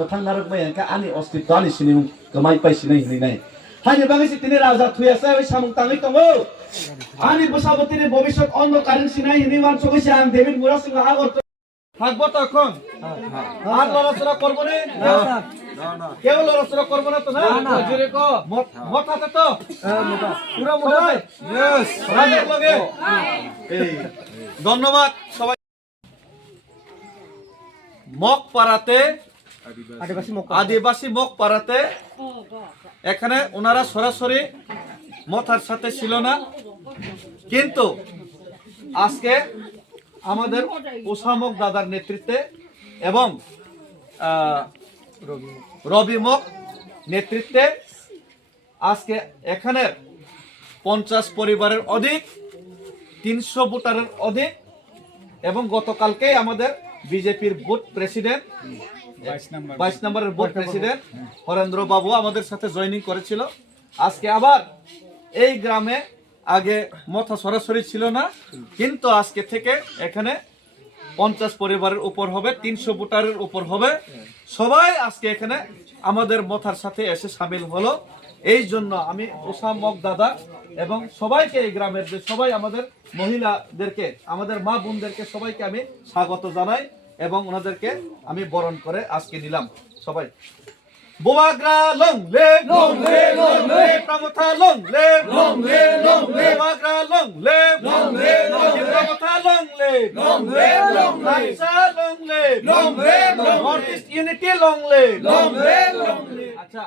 mothang narak mai ka ani ostito ani sini kamai pai sinai ni nai hani bangi sitini raja thuyasa oi samung tangai tongo ani bosabotini bhobishot onno karin sinai ni wan sogisi an David Mura Singh agor থাকবো তখন আর লড়াচড়া করবো না কেউ লড়াচড়া করবো না তো না মোটাতে তো পুরো মোটা ধন্যবাদ সবাই মগ পাড়াতে আদিবাসী মগ পাড়াতে এখানে ওনারা সরাসরি মথার সাথে ছিল না কিন্তু আজকে আমাদের ওসামক দাদার নেতৃত্বে এবং রবিমক নেতৃত্বে আজকে এখানে 50 পরিবারের অধিক 300 ভোটারের অধিক এবং গতকালকেই আমাদের বিজেপির বুথ প্রেসিডেন্ট 22 নম্বরের বুথ প্রেসিডেন্ট হরেন্দ্র বাবু আমাদের সাথে জয়েনিং করেছিল আজকে আবার এই গ্রামে আগে মথা সরাসরি ছিল না কিন্তু আজকে থেকে এখানে 50 পরিবারের উপর হবে 300 ভোটারের উপর হবে সবাই আজকে এখানে আমাদের মথার সাথে এসে শামিল হলো এই জন্য আমি ওসামক দাদা এবং সবাইকে এই গ্রামের যে সবাই আমাদের মহিলাদেরকে আমাদের মা বোনদেরকে সবাইকে আমি স্বাগত জানাই এবং ওনাদেরকে আমি বরণ করে আজকে নিলাম সবাই Bumagra long live, Pramotha long live, Bumagra long live, Pramotha long live, Raisa long live, Northeast Unity long live, আচ্ছা